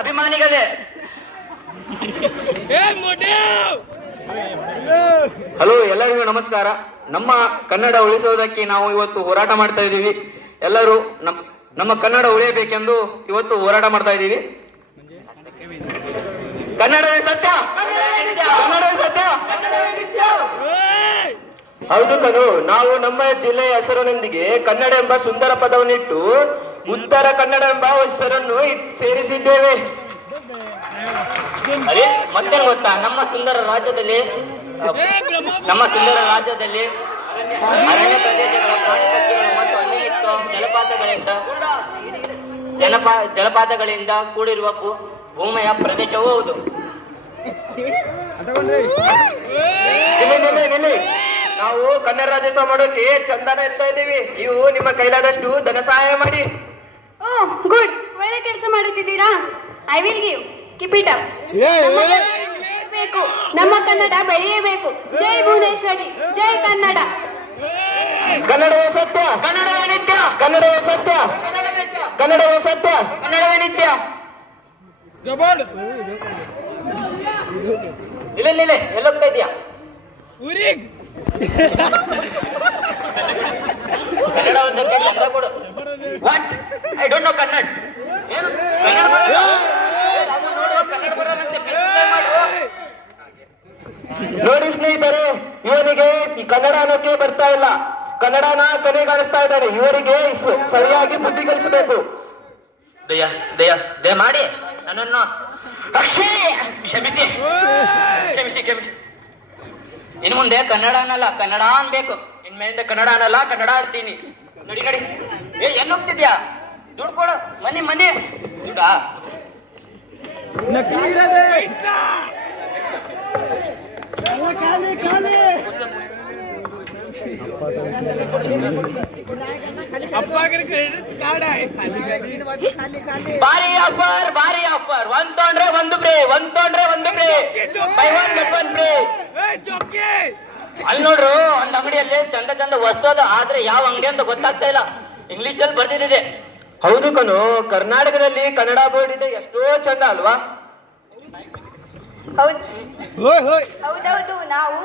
ಅಭಿಮಾನಿಗಳೇ, hello, ಎಲ್ಲರಿಗೂ ನಮಸ್ಕಾರ. ನಮ್ಮ ಕನ್ನಡ ಉಳಿಸೋದಕ್ಕೆ ನಾವು ಇವತ್ತು ಹೋರಾಟ ಮಾಡ್ತಾ ಇದ್ದೀವಿ. ಎಲ್ಲರೂ ನಮ್ಮ ಕನ್ನಡ ಉಳಿಯಬೇಕೆಂದು ಇವತ್ತು ಹೋರಾಟ ಮಾಡ್ತಾ ಇದ್ದೀವಿ. ಕನ್ನಡವೇ ಸತ್ಯ, ಕನ್ನಡವೇ ಸತ್ಯ. ಹೌದು ಕಣು, ನಾವು ನಮ್ಮ ಜಿಲ್ಲೆಯ ಹೆಸರಿನೊಂದಿಗೆ ಕನ್ನಡ ಎಂಬ ಸುಂದರ ಪದವನ್ನಿಟ್ಟು ಉತ್ತರ ಕನ್ನಡ ಎಂಬ ಹೆಸರನ್ನು ಸೇರಿಸಿದ್ದೇವೆ. ಅದೇ ಮತ್ತೇನು ಗೊತ್ತಾ, ನಮ್ಮ ಸುಂದರ ರಾಜ್ಯದಲ್ಲಿ ಅರಣ್ಯ ಪ್ರದೇಶಗಳ ಪ್ರಾಣಿ ಪಕ್ಷಿಗಳು ಮತ್ತು ಅನೇಕ ಜಲಪಾತಗಳಿಂದ ಕೂಡಿರುವ ಭೂಮಿಯ ಪ್ರದೇಶವೂ ಹೌದು. ನಾವು ಕನ್ನಡ ರಾಜ್ಯೋತ್ಸವ ಮಾಡೋಕೆ ಚಂದನ ಎತ್ತಾ ಇದ್ದೀವಿ. ನೀವು ನಿಮ್ಮ ಕೈಲಾದಷ್ಟು ಧನ ಸಹಾಯ ಮಾಡಿ. ಗುಡ್, ಒಳ್ಳೆ ಕೆಲಸ ಮಾಡುತ್ತಿದ್ದೀರಾ. I will give, keep it up. ನಮ್ಮ ಕನ್ನಡ ಬೆಳೆಯಬೇಕು. ಜೈ ಭುವನೇಶ್ವರಿ, ಜೈ ಕನ್ನಡ. ಕನ್ನಡವೇ ಸತ್ಯ, ಕನ್ನಡವೇ ನಿತ್ಯ, ಕನ್ನಡವೇ ಸತ್ಯ, ಕನ್ನಡವೇ ಸತ್ಯ, ಕನ್ನಡವೇ ನಿತ್ಯ. ಇಲ್ಲ ಎಲ್ಲೋಗ್ತಾ ಇದೆಯಾ? ಕನ್ನಡ ಒಂದಕ್ಕೆ ಚಂದ ಕೊಡು. What? I don't know Kannada. ಏನು ಕನ್ನಡ ನೋಡಿ ಸ್ನೇಹಿತರೆ, ಇವನಿಗೆ ಈ ಕನ್ನಡ ಅನ್ನೋಕೆ ಬರ್ತಾ ಇಲ್ಲ. ಕನ್ನಡನ ಕೊನೆಗಾಣಿಸ್ತಾ ಇದ್ದಾನೆ. ಇವರಿಗೆ ಸರಿಯಾಗಿ ಬುದ್ಧಿ ಕಲಿಸಬೇಕು. ದಯ ಮಾಡಿ ನನ್ನನ್ನು ಕ್ಷಮಿಸಿ. ಇನ್ನು ಮುಂದೆ ಕನ್ನಡ ಅನ್ನಲ್ಲ, ಕನ್ನಡ ಅನ್ಬೇಕು. ಇನ್ಮೇಲಿಂದ ಕನ್ನಡ ಅನ್ನಲ್ಲ, ಕನ್ನಡ ಅಂತೀನಿ. ನಡಿ. ಎಲ್ಲಿ ಹೋಗ್ತಿದ್ಯಾ? ದುಡ್ಡು ಕೊಡು. ಮನಿ ದುಡ್ಡಾ? ಭಾರಿ ಆಫರ್. ಒಂದ್ ತೊಂಡ್ರೆ ಒಂದು free. By one get one free. ಅಲ್ಲಿ ನೋಡ್ರು, ಒಂದ್ ಅಂಗಡಿಯಲ್ಲಿ ಚಂದ ವಸ್ತು ಅದ, ಆದ್ರೆ ಯಾವ ಅಂಗಡಿ ಅಂತ ಗೊತ್ತಾಗ್ತಾ ಇಲ್ಲ. ಇಂಗ್ಲಿಷ್ ಅಲ್ಲಿ ಬರ್ದಿದೆ. ಹೌದು ಕಣು, ಕರ್ನಾಟಕದಲ್ಲಿ ಕನ್ನಡ ಬೋರ್ಡ್ ಇದೆ. ಎಷ್ಟೋ ಚಂದ ಅಲ್ವಾ? ಹೌದೌದು. ನಾವು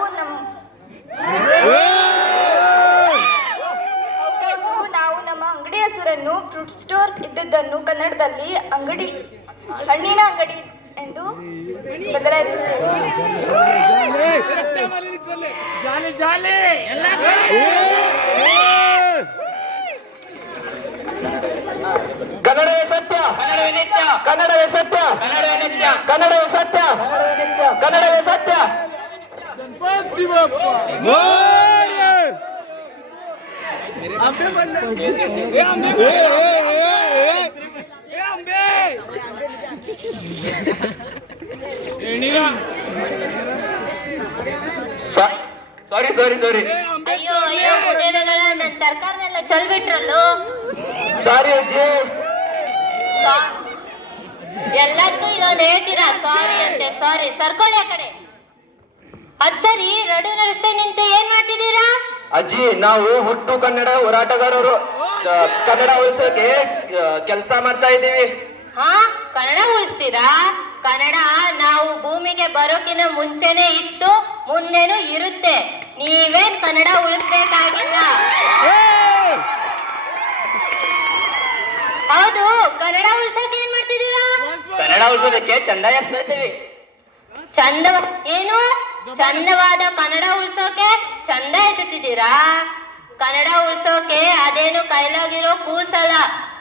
ನಮ್ಮ ಅಂಗಡಿ ಹೆಸರನ್ನು ಫ್ರೂಟ್ ಸ್ಟೋರ್ ಇದ್ದದ್ದನ್ನು ಕನ್ನಡದಲ್ಲಿ ಹಣ್ಣಿನ ಅಂಗಡಿ ಎಂದು ಬದಲಾಯಿಸುತ್ತೇವೆ. ಕನ್ನಡವೇ ಸತ್ಯ, ಕನ್ನಡವೇ ನಿತ್ಯ, ಕನ್ನಡವೇ ಸತ್ಯ, ಕನ್ನಡವೇ ನಿತ್ಯ, ಕನ್ನಡವೇ ಸತ್ಯ, ಕನ್ನಡವೇ ಸತ್ಯ. ಸಾರಿ. ಅಯ್ಯೋ, ನನ್ನ ತರಕಾರಿನೆಲ್ಲ ಚೆಲ್ಬಿಟ್ರಲ್ಲೋ. ಸಾರಿ ಅಜ್ಜಿ. ಎಲ್ಲದಕ್ಕೂ ಇದೊಂದು ಹೇಳ್ತೀರಾ ಸಾರಿ ಅಂತೆ. ಸಾರಿ, ಸರ್ಕೊಳ್ಳಿ ಆ ಕಡೆ. ಅದ್ ಸರಿ, ರಡು ರಸ್ತೆ ನಿಂತು ಏನ್ ಮಾಡ್ತಿದ್ದೀರಾ? ಅಜ್ಜಿ, ನಾವು ಹುಟ್ಟು ಕನ್ನಡ ಹೋರಾಟಗಾರರು. ಕನ್ನಡ ಉಳಿಸೋಕೆ ಕೆಲಸ ಮಾಡ್ತಾ ಇದ್ದೀವಿ. ಕನ್ನಡ ಉಳಿಸ್ತೀರಾ? ಕನ್ನಡ ನಾವು ಭೂಮಿಗೆ ಬರೋಕಿನ ಮುಂಚೆನೆ ಇತ್ತು, ಮುಂದೆನೂ ಇರುತ್ತೆ. ನೀವೇನ್ ಕನ್ನಡ ಉಳಿಸ್ಬೇಕಾಗಿಲ್ಲ. ಹೌದು, ಕನ್ನಡ ಉಳಿಸೋಕೆ ಏನ್ ಮಾಡ್ತಿದ್ದೀರಾ? ಕನ್ನಡ ಉಳಿಸೋದಕ್ಕೆ ಚಂದ ಎತ್ತಾ ಇದ್ದೀವಿ. ಏನು ಚಂದವಾದ ಕನ್ನಡ ಉಳಿಸೋಕೆ ಚಂದ ಎತ್ತುತ್ತಿದ್ದೀರಾ? ಕನ್ನಡ ಉಳಿಸೋಕೆ ಅದೇನು ಕೈಲಾಗಿರೋ ಕೂಸಲ್ಲ.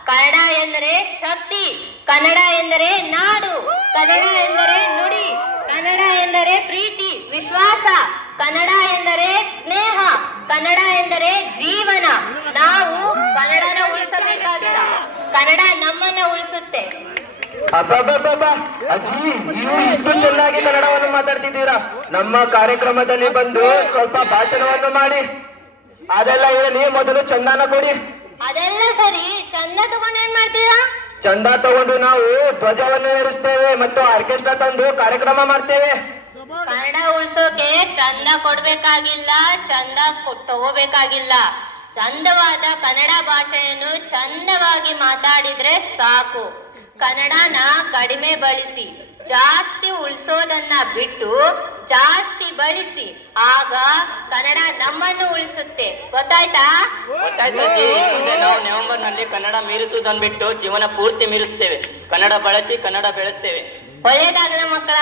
ಕನ್ನಡ ಎಂದರೆ ಶಕ್ತಿ, ಕನ್ನಡ ಎಂದರೆ ನಾಡು, ಕನ್ನಡ ಎಂದರೆ ನುಡಿ, ಕನ್ನಡ ಎಂದರೆ ಪ್ರೀತಿ, ವಿಶ್ವಾಸ, ಕನ್ನಡ ಎಂದರೆ ಸ್ನೇಹ, ಕನ್ನಡ ಎಂದರೆ ಜೀವನ. ನಾವು ಕನ್ನಡನ ಉಳಿಸಬೇಕಾಗಿಲ್ಲ, ಕನ್ನಡ ನಮ್ಮನ್ನ ಉಳಿಸುತ್ತೆ. ಅಜ್ಜಿ, ನೀವು ಇಷ್ಟು ಚೆನ್ನಾಗಿ ಕನ್ನಡವನ್ನು ಮಾತಾಡ್ತಿದ್ದೀರಾ. ನಮ್ಮ ಕಾರ್ಯಕ್ರಮದಲ್ಲಿ ಬಂದು ಸ್ವಲ್ಪ ಭಾಷಣವನ್ನು ಮಾಡಿ. ಅದೆಲ್ಲ ಹೇಳಿ, ಮೊದಲು ಚಂದಾನ ಕೊಡಿ. ಅದೆಲ್ಲ ಸರಿ, ಚಂದ ತಗೊಂಡು ಏನ್ ಮಾಡ್ತೀರಾ? ಚಂದ ತಗೊಂಡು ನಾವು ಧ್ವಜವನ್ನು ಏರಿಸ್ತೇವೆ ಮತ್ತು ಆರ್ಕೆಸ್ಟ್ರಾ ತಂದು ಕಾರ್ಯಕ್ರಮ ಮಾಡ್ತೇವೆ. ಕನ್ನಡ ಉಳಿಸೋಕೆ ಚಂದ ಕೊಡ್ಬೇಕಾಗಿಲ್ಲ, ಚಂದ ತಗೋಬೇಕಾಗಿಲ್ಲ. ಚಂದವಾದ ಕನ್ನಡ ಭಾಷೆಯನ್ನು ಚಂದವಾಗಿ ಮಾತಾಡಿದ್ರೆ ಸಾಕು. ಕನ್ನಡನ ಕಡಿಮೆ ಬಳಸಿ, ಜಾಸ್ತಿ ಉಳಿಸೋದನ್ನ ಬಿಟ್ಟು ಜಾಸ್ತಿ ಬಳಸಿ. ಆಗ ಕನ್ನಡ ನಮ್ಮನ್ನು ಉಳಿಸುತ್ತೆ. ಗೊತ್ತಾಯ್ತಾ? ಗೊತ್ತಾಯ್ತು ಅಜ್ಜಿ. ಮುಂದೆ ನಾವು ನವೆಂಬರ್ನಲ್ಲಿ ಕನ್ನಡ ಮೀರಿಸುವುದನ್ನು ಬಿಟ್ಟು ಜೀವನ ಪೂರ್ತಿ ಮೀರಿಸುತ್ತೇವೆ. ಕನ್ನಡ ಬಳಸಿ ಕನ್ನಡ ಬೆಳೆಸ್ತೇವೆ. ಒಳ್ಳೇದಾಗಲ್ಲ ಮಕ್ಕಳ.